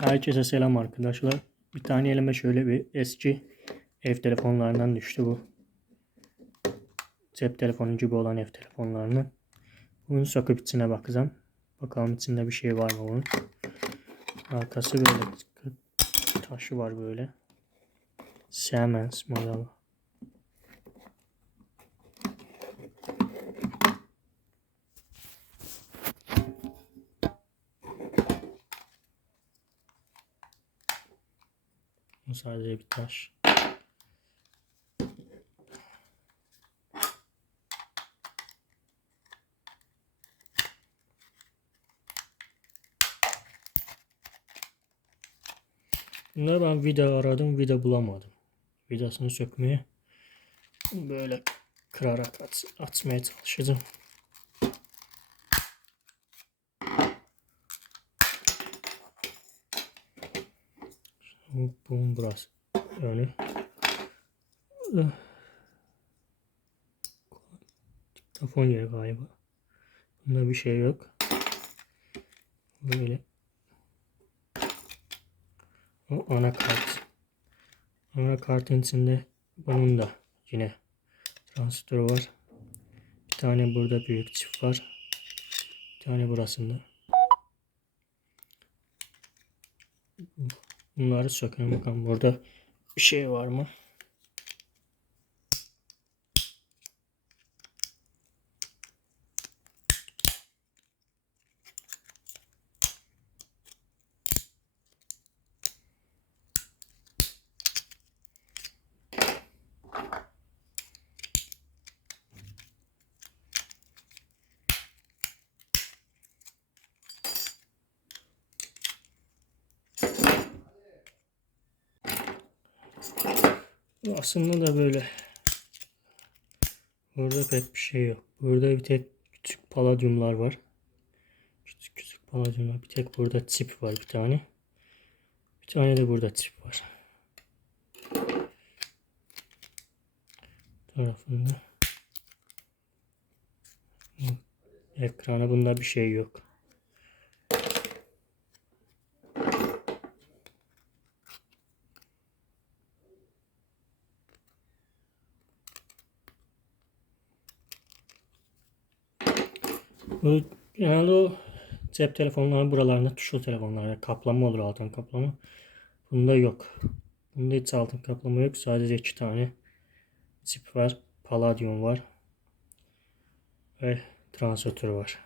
Herkese selam arkadaşlar. Bir tane elime şöyle bir eski ev telefonlarından düştü bu. Cep telefonu gibi olan ev telefonlarını. Bunu söküp içine bakacağım. Bakalım içinde bir şey var mı bunun. Arkası böyle taşı var böyle. Siemens modeli. Bu sadece bir taş. Bunları ben vida aradım, vida bulamadım. Vidasını sökmeye böyle kırarak at, atmaya çalışacağım. Bunun burası önü. Telefon yeri galiba. Bunda bir şey yok. Böyle. O anakart. Anakartın içinde bunun da yine transistörü var. Bir tane burada büyük çift var. Bir tane burasında. Bunları sökelim bakalım burada bir şey var mı? Aslında da böyle. Burada pek bir şey yok. Burada bir tek küçük paladyumlar var. Küçük küçük paladyumlar. Bir tek burada çip var bir tane. Bir tane de burada çip var. Tarafında. Ekrana bunda bir şey yok. Bu genelde o cep telefonları buralarında tuşlu telefonlarda kaplama olur altın kaplama. Bunda yok. Bunda hiç altın kaplama yok. Sadece iki tane çip var. Palladium var. Ve transistör var.